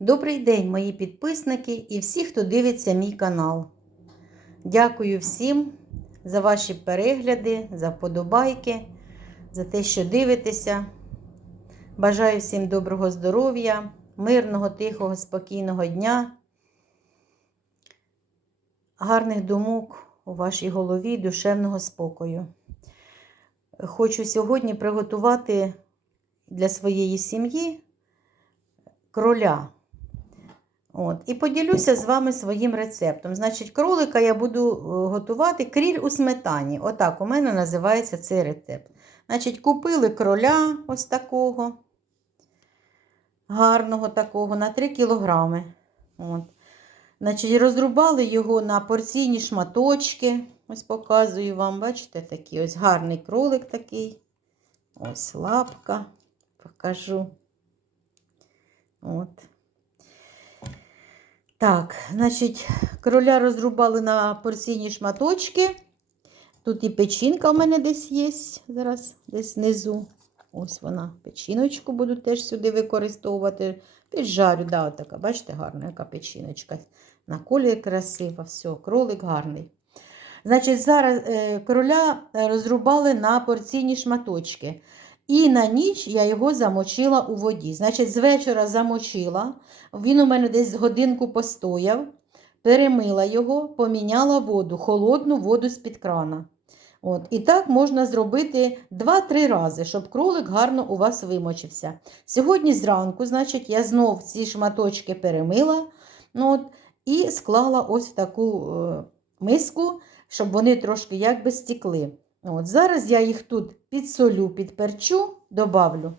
Добрий день, мої підписники і всі, хто дивиться мій канал. Дякую всім за ваші перегляди, за вподобайки, за те, що дивитеся. Бажаю всім доброго здоров'я, мирного, тихого, спокійного дня, гарних думок у вашій голові, душевного спокою. Хочу сьогодні приготувати для своєї сім'ї кроля. От. І поділюся з вами своїм рецептом. Значить, кролика я буду е, готувати кріль у сметані. Отак у мене називається цей рецепт. Значить, купили кроля ось такого, гарного такого, на 3 кілограми. От. Значить, розрубали його на порційні шматочки. Ось показую вам, бачите, такий ось гарний кролик такий. Ось лапка. Покажу. От. Так, значить, кроля розрубали на порційні шматочки. Тут і печінка в мене десь є. Зараз десь внизу. Ось вона. Печіночку буду теж сюди використовувати. Піджарю, да, така, бачите, гарна яка печіночка. На колір красива, все, кролик гарний. Значить, зараз е, кроля розрубали на порційні шматочки. І на ніч я його замочила у воді. Значить, з вечора замочила. Він у мене десь годинку постояв, перемила його, поміняла воду, холодну воду з-під крана. От. І так можна зробити 2-3 рази, щоб кролик гарно у вас вимочився. Сьогодні зранку, значить, я знов ці шматочки перемила ну, от, і склала ось в таку е, миску, щоб вони трошки якби стікли. От, Зараз я їх тут підсолю, підперчу, добавлю.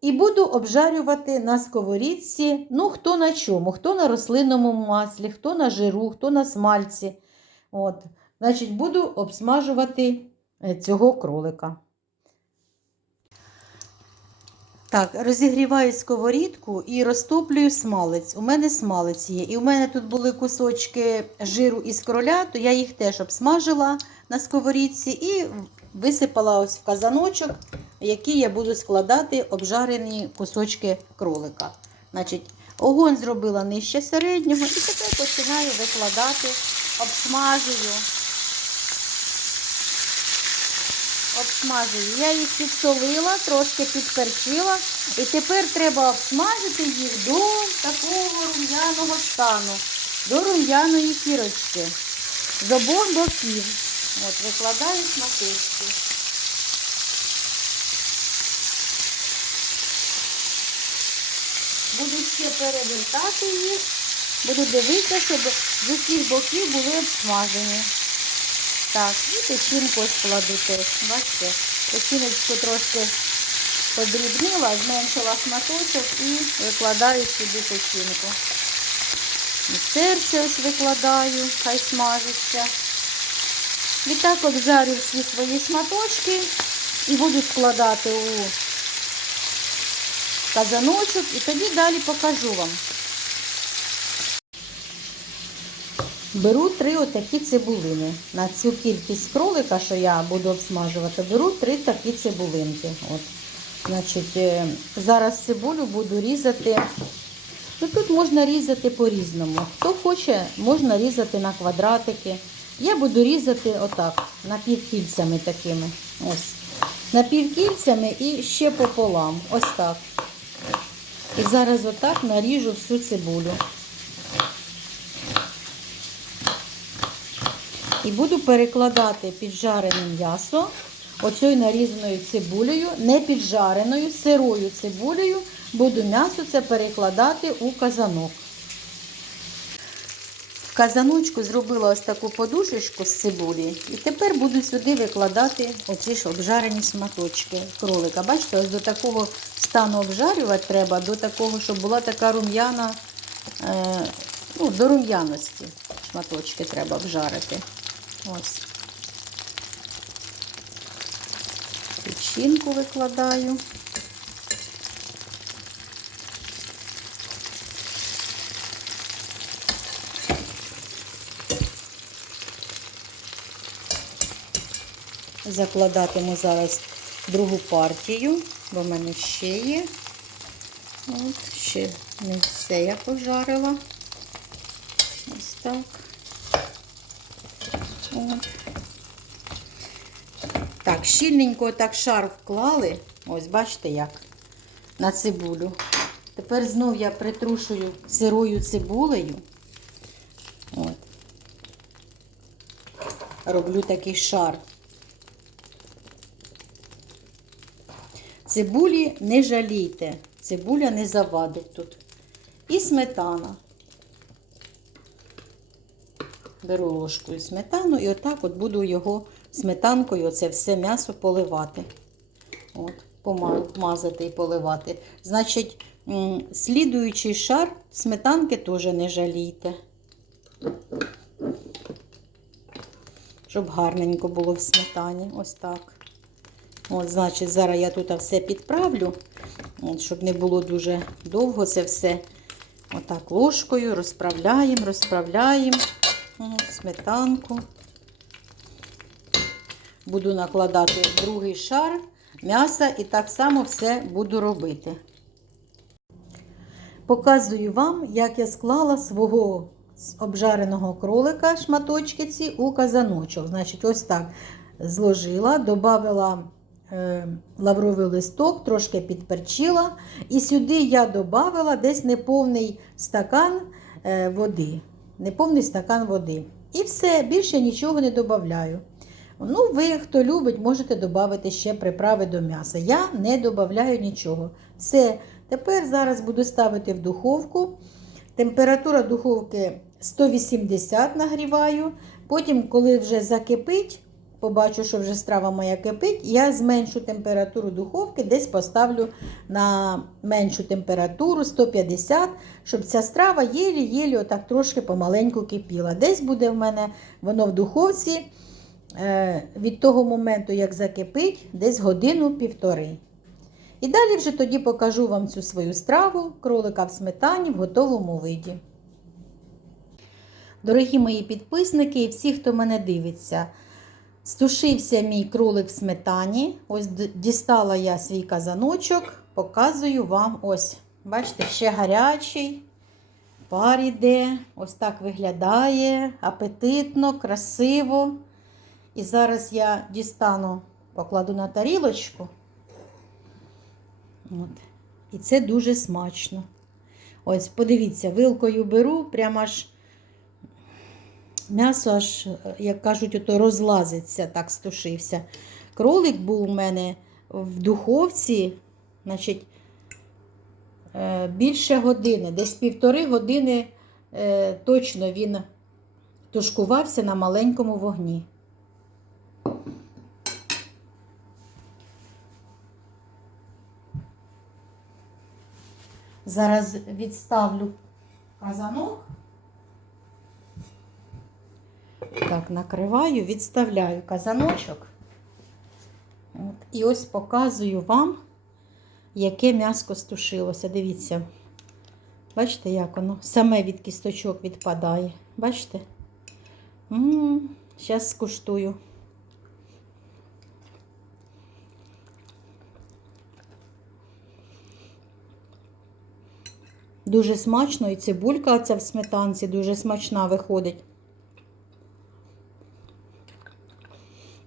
І буду обжарювати на сковорідці, ну, хто на чому, хто на рослинному маслі, хто на жиру, хто на смальці. От. Значить, буду обсмажувати е, цього кролика. Так, розігріваю сковорідку і розтоплюю смалець. У мене смалець є. І у мене тут були кусочки жиру із кроля, то я їх теж обсмажила на сковорідці і висипала ось в казаночок, який я буду складати обжарені кусочки кролика. Значить, Огонь зробила нижче середнього і тепер починаю викладати, обсмажую. Обсмажую. Я їх підсолила, трошки підперчила. І тепер треба обсмажити їх до такого рум'яного стану, до рум'яної кірочки. З обох боків. От, викладаю шматочки. Буду ще перевертати їх. Буду дивитися, щоб з усіх боків були обсмажені. Так, і печінку ось кладу теж. Бачите, печіночку трошки подрібнила, зменшила шматочок і викладаю сюди печінку. Серце ось викладаю, хай смажиться. І так обжарю всі свої шматочки і буду складати у казаночок і тоді далі покажу вам. Беру три отакі цибулини. На цю кількість кролика, що я буду обсмажувати, беру три такі цибулинки. От. Значить, е, Зараз цибулю буду різати. Ну, Тут можна різати по-різному. Хто хоче, можна різати на квадратики. Я буду різати отак, напівкільцями такими. Ось. Напівкільцями і ще пополам. Ось так. І зараз отак наріжу всю цибулю. І буду перекладати піджарене м'ясо оцею нарізаною цибулею, не піджареною, сирою цибулею, буду м'ясо це перекладати у казанок. В казаночку зробила ось таку подушечку з цибулі. І тепер буду сюди викладати оці ж обжарені шматочки кролика. Бачите, ось до такого стану обжарювати треба, до такого, щоб була така рум'яна, е, ну, до рум'яності шматочки треба обжарити. Ось. Печінку викладаю. Закладатиму зараз другу партію, бо в мене ще є. От, ще не все я пожарила. Ось так. Так, щільненько так шар вклали. Ось, бачите як, на цибулю. Тепер знов я притрушую сирою цибулею. От. Роблю такий шар. Цибулі не жалійте, цибуля не завадить тут. І сметана. Беру ложкою сметану і отак от буду його сметанкою, оце все м'ясо поливати. От, помазати і поливати. Значить, слідуючий шар сметанки теж не жалійте. Щоб гарненько було в сметані. Ось так. От, значить, зараз я тут все підправлю, от, щоб не було дуже довго це все. Отак ложкою розправляємо, розправляємо сметанку. Буду накладати другий шар м'яса і так само все буду робити. Показую вам, як я склала свого обжареного кролика шматочки ці у казаночок. Значить, ось так зложила, додала е, лавровий листок, трошки підперчила. І сюди я додала десь неповний стакан е, води. Неповний стакан води. І все, більше нічого не додаю. Ну, ви, хто любить, можете додати ще приправи до м'яса. Я не додаю нічого. Все. Тепер зараз буду ставити в духовку. Температура духовки 180 нагріваю. Потім, коли вже закипить, побачу, що вже страва моя кипить, я зменшу температуру духовки, десь поставлю на меншу температуру 150, щоб ця страва єлі-єлі отак трошки помаленьку кипіла. Десь буде в мене воно в духовці е, від того моменту, як закипить, десь годину-півтори. І далі вже тоді покажу вам цю свою страву, кролика в сметані в готовому виді. Дорогі мої підписники і всі, хто мене дивиться, стушився мій кролик в сметані. Ось дістала я свій казаночок, показую вам ось. Бачите, ще гарячий, пар іде, ось так виглядає, апетитно, красиво. І зараз я дістану, покладу на тарілочку. От. І це дуже смачно. Ось, подивіться, вилкою беру, прямо аж м'ясо аж, як кажуть, ото розлазиться, так стушився. Кролик був у мене в духовці, значить, е, більше години, десь півтори години е, точно він тушкувався на маленькому вогні. Зараз відставлю казанок. Так, накриваю, відставляю казаночок. От. І ось показую вам, яке м'яско стушилося. Дивіться, бачите, як воно саме від кісточок відпадає. Бачите? Зараз скуштую. Дуже смачно і цибулька ця в сметанці дуже смачна виходить.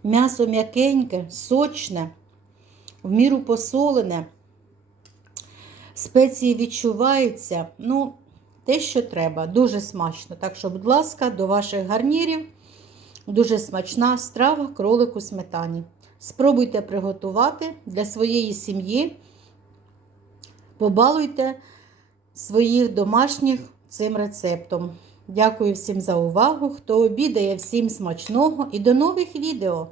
М'ясо м'якеньке, сочне, в міру посолене. Спеції відчуваються. Ну, те, що треба, дуже смачно. Так що, будь ласка, до ваших гарнірів дуже смачна страва кролику сметані. Спробуйте приготувати для своєї сім'ї. Побалуйте своїх домашніх цим рецептом. Дякую всім за увагу. Хто обідає, всім смачного і до нових відео!